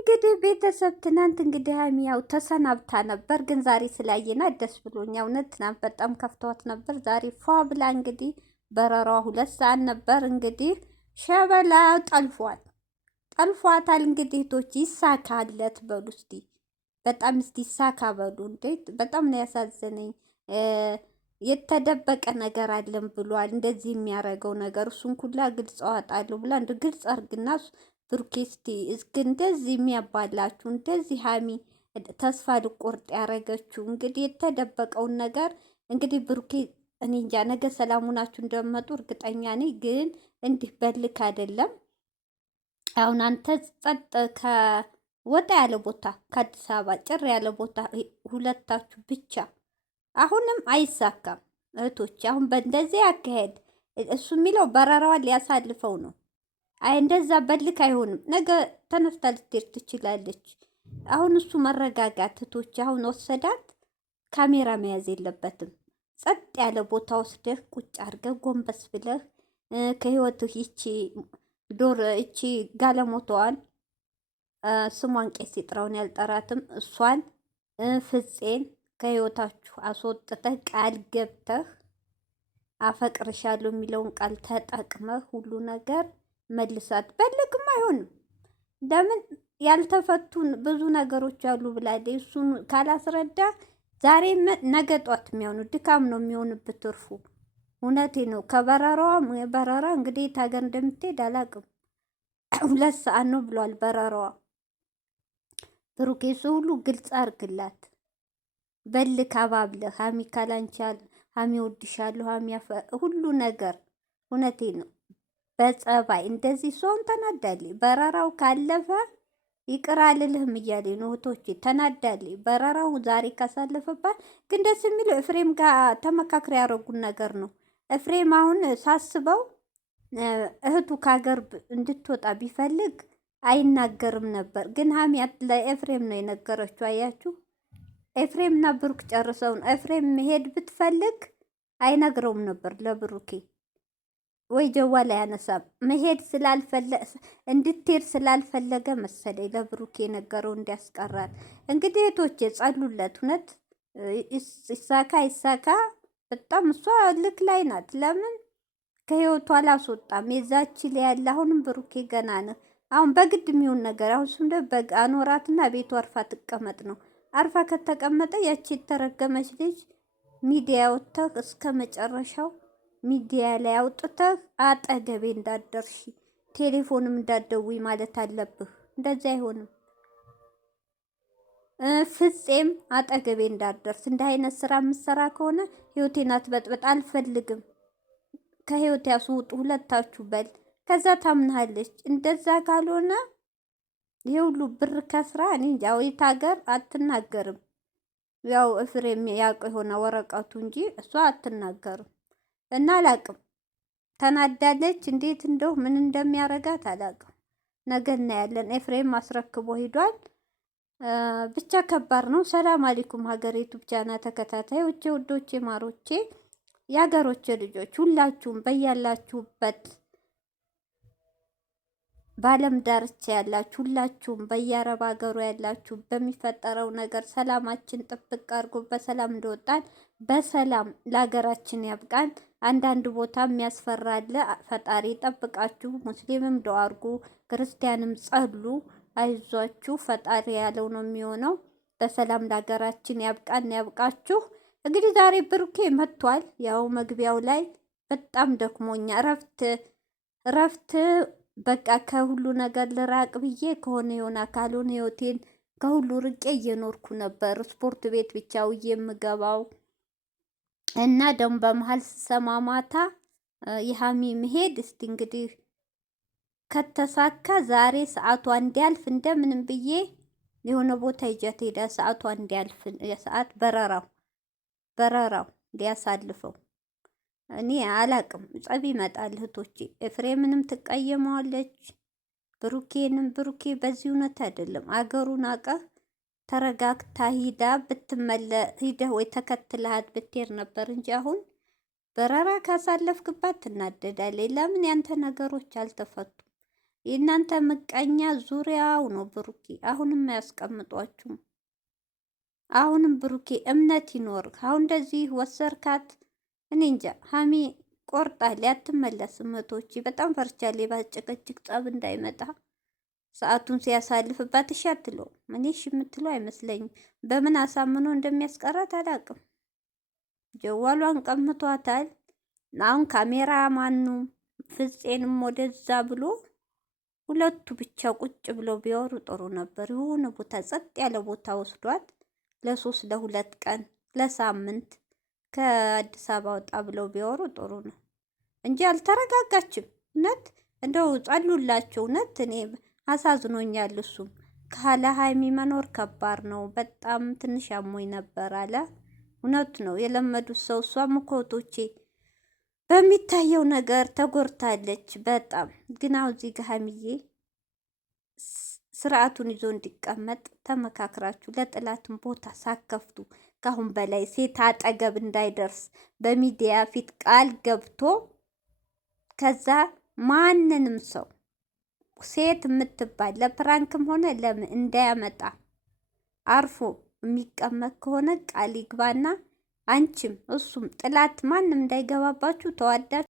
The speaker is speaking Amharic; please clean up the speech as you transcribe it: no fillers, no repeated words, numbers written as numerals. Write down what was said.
እንግዲህ ቤተሰብ ትናንት እንግዲህ ሀይሚ ያው ተሰናብታ ነበር፣ ግን ዛሬ ስላየናት ደስ ብሎኛ። እውነት ትናንት በጣም ከፍቷት ነበር። ዛሬ ፏ ብላ እንግዲህ በረራዋ 2 ሰዓት ነበር። እንግዲህ ሸበላ ጠልፏታል። እንግዲህ ቶች ይሳካለት በሉ እስቲ፣ በጣም እስቲ ይሳካ በሉ። እንዴት በጣም ነው ያሳዘነኝ። የተደበቀ ነገር አለም ብሏል። እንደዚህ የሚያደርገው ነገር እሱን ኩላ ግልጽ አወጣለሁ ብላ እንደ ግልጽ አርግና ብሩኬስቲ እስኪ እንደዚህ የሚያባላችሁ እንደዚህ ሀሚ ተስፋ ልቆርጥ ያደረገችው እንግዲህ የተደበቀውን ነገር እንግዲህ ብሩኬ እኔ እንጃ ነገ ሰላሙ ናችሁ እንደመጡ እርግጠኛ ነኝ። ግን እንዲህ በልክ አይደለም። አሁን አንተ ጸጥ ከወጣ ያለ ቦታ ከአዲስ አበባ ጭር ያለ ቦታ ሁለታችሁ ብቻ አሁንም አይሳካም እህቶች። አሁን በእንደዚህ አካሄድ እሱ የሚለው በረራዋን ሊያሳልፈው ነው። አይ እንደዛ በልክ አይሆንም። ነገ ተነስታ ልትሄድ ትችላለች። አሁን እሱ መረጋጋት እህቶች። አሁን ወሰዳት ካሜራ መያዝ የለበትም። ጸጥ ያለ ቦታ ወስደህ ቁጭ አድርገህ ጎንበስ ብለህ ከህይወትህ እቺ ጋለሞታዋን ስሟን ቄስ ይጥራውን ያልጠራትም እሷን ፍፄን ከህይወታችሁ አስወጥተህ ቃል ገብተህ አፈቅርሻለሁ የሚለውን ቃል ተጠቅመህ ሁሉ ነገር መልሳት። በልግም አይሆንም። ለምን ያልተፈቱን ብዙ ነገሮች አሉ ብላለች። እሱን ካላስረዳ ዛሬ ነገ ጧት የሚሆኑ ድካም ነው የሚሆንበት ትርፉ። እውነቴ ነው። በረራ እንግዲህ የት ሀገር እንደምትሄድ አላውቅም። 2 ሰዓት ነው ብሏል በረራዋ። ብሩኬሱ ሁሉ ግልጽ አርግላት። በልክ አባብለህ ሀሚ ካላንቻል ሀሚ ወድሻለሁ ሀሚ ሁሉ ነገር እውነቴ ነው። በጸባይ እንደዚህ ሰውን ተናዳለች። በረራው ካለፈ ይቅር አልልህም እያለ ነው እህቶቼ። ተናዳለች። በረራው ዛሬ ካሳለፈባት ግን ደስ የሚለው ኤፍሬም ጋር ተመካክረ ያደረጉን ነገር ነው። ኤፍሬም አሁን ሳስበው እህቱ ከሀገር እንድትወጣ ቢፈልግ አይናገርም ነበር። ግን ሀሚያት ለኤፍሬም ነው የነገረችው። አያችሁ፣ ኤፍሬምና ብሩክ ጨርሰውን ኤፍሬም መሄድ ብትፈልግ አይነግረውም ነበር ለብሩኬ። ወይ ጀዋ ላይ ያነሳም መሄድ እንድትሄድ ስላልፈለገ መሰለኝ ለብሩኬ የነገረው እንዲያስቀራል። እንግዲህ እህቶቼ ጸሉለት። እውነት ይሳካ። በጣም እሷ ልክ ላይ ናት። ለምን ከህይወቷ አላስወጣም? የዛች ላይ ያለ አሁንም ብሩኬ ገና ነው። አሁን በግድ የሚሆን ነገር አሁን ስም በግ አኖራትና ቤቱ አርፋ ትቀመጥ ነው። አርፋ ከተቀመጠ ያቺ የተረገመች ልጅ ሚዲያ ወጥተህ እስከ መጨረሻው ሚዲያ ላይ አውጥተህ አጠገቤ እንዳደርሺ ቴሌፎንም እንዳደውይ ማለት አለብህ። እንደዚህ አይሆንም። ፍፄም አጠገቤ እንዳደርስ እንደ አይነት ስራ የምትሰራ ከሆነ ህይወቴን አትበጥበጥ፣ አልፈልግም። ከህይወት ያስውጡ ሁለታችሁ በል። ከዛ ታምናለች። እንደዛ ካልሆነ የሁሉ ብር ከስራ እኔ እንጃ የት ሀገር አትናገርም። ያው ኤፍሬም ያውቅ የሆነ ወረቀቱ እንጂ እሷ አትናገርም። እና አላቅም ተናዳለች። እንዴት እንደው ምን እንደሚያረጋት አላቅም። ነገ እናያለን። ኤፍሬም አስረክቦ ሂዷል። ብቻ ከባድ ነው። ሰላም አለይኩም ሀገር ዩቲዩብ ቻናል ተከታታዮቼ፣ ውዶቼ፣ ማሮቼ፣ የሀገሮቼ ልጆች ሁላችሁም በያላችሁበት በዓለም ዳርቻ ያላችሁ ሁላችሁም በየአረብ ሀገሩ ያላችሁ በሚፈጠረው ነገር ሰላማችን ጥብቅ አድርጎ በሰላም እንደወጣን በሰላም ለሀገራችን ያብቃን። አንዳንድ ቦታ የሚያስፈራለ ፈጣሪ ጠብቃችሁ። ሙስሊምም ዱዓ አድርጉ፣ ክርስቲያንም ጸሉ። አይዟችሁ፣ ፈጣሪ ያለው ነው የሚሆነው። በሰላም ለሀገራችን ያብቃን፣ ያብቃችሁ። እንግዲህ ዛሬ ብሩኬ መጥቷል። ያው መግቢያው ላይ በጣም ደክሞኛ እረፍት በቃ ከሁሉ ነገር ልራቅ ብዬ ከሆነ የሆነ ካልሆነ ህይወቴን ከሁሉ ርቄ እየኖርኩ ነበር። ስፖርት ቤት ብቻ ውዬ የምገባው እና ደግሞ በመሀል ስሰማ ማታ የሀሚ መሄድ እስቲ እንግዲህ ከተሳካ ዛሬ ሰዓቷ እንዲያልፍ እንደምንም ብዬ የሆነ ቦታ ይጃት ሄዳ ሰዓቷ እንዲያልፍ የሰዓት በረራው ሊያሳልፈው እኔ አላቅም። ጸብ ይመጣል እህቶቼ። ኤፍሬምንም ትቀየመዋለች፣ ብሩኬ በዚህ እውነት አይደለም። አገሩን አቀህ ተረጋግታ ሂደህ ወይ ተከትለሃት ብትሄድ ነበር እንጂ አሁን በረራ ካሳለፍክባት ትናደዳለች። ለምን ያንተ ነገሮች አልተፈቱም? የእናንተ ምቀኛ ዙሪያው ነው ብሩኬ። አሁንም አያስቀምጧችሁም። አሁንም ብሩኬ እምነት ይኖር። አሁን እንደዚህ ወሰርካት። እኔ እንጃ ሀሚ ቆርጣል አትመለስም። እህቶቼ በጣም ፈርቻለሁ። ባጭቅጭቅ ጸብ እንዳይመጣ ሰዓቱን ሲያሳልፍባት እሺ አትለውም። እኔ እሺ የምትለው አይመስለኝም። በምን አሳምኖ እንደሚያስቀራት አላውቅም። ጀዋሏን ቀምቷታል። አሁን ካሜራ ማኑ ፍፄንም ወደዛ ብሎ ሁለቱ ብቻ ቁጭ ብለው ቢያወሩ ጥሩ ነበር። የሆነ ቦታ ጸጥ ያለ ቦታ ወስዷት ለ2 ቀን ለሳምንት ከአዲስ አበባ ወጣ ብለው ቢያወሩ ጥሩ ነው እንጂ አልተረጋጋችም። እውነት እንደው ጸሉላቸው። እውነት እኔ አሳዝኖኛል። እሱም ካለ ሀይሚ መኖር ከባድ ነው። በጣም ትንሽ አሞኝ ነበር አለ። እውነት ነው የለመዱት ሰው። እሷም እኮ እህቶቼ በሚታየው ነገር ተጎርታለች በጣም ግን አሁን እዚህ ጋር ሀይሚዬ ስርዓቱን ይዞ እንዲቀመጥ ተመካክራችሁ ለጥላትን ቦታ ሳከፍቱ ከአሁን በላይ ሴት አጠገብ እንዳይደርስ በሚዲያ ፊት ቃል ገብቶ ከዛ ማንንም ሰው ሴት የምትባል ለፕራንክም ሆነ ለምን እንዳያመጣ አርፎ የሚቀመጥ ከሆነ ቃል ይግባና አንቺም እሱም ጥላት ማንም እንዳይገባባችሁ ተዋዳችሁ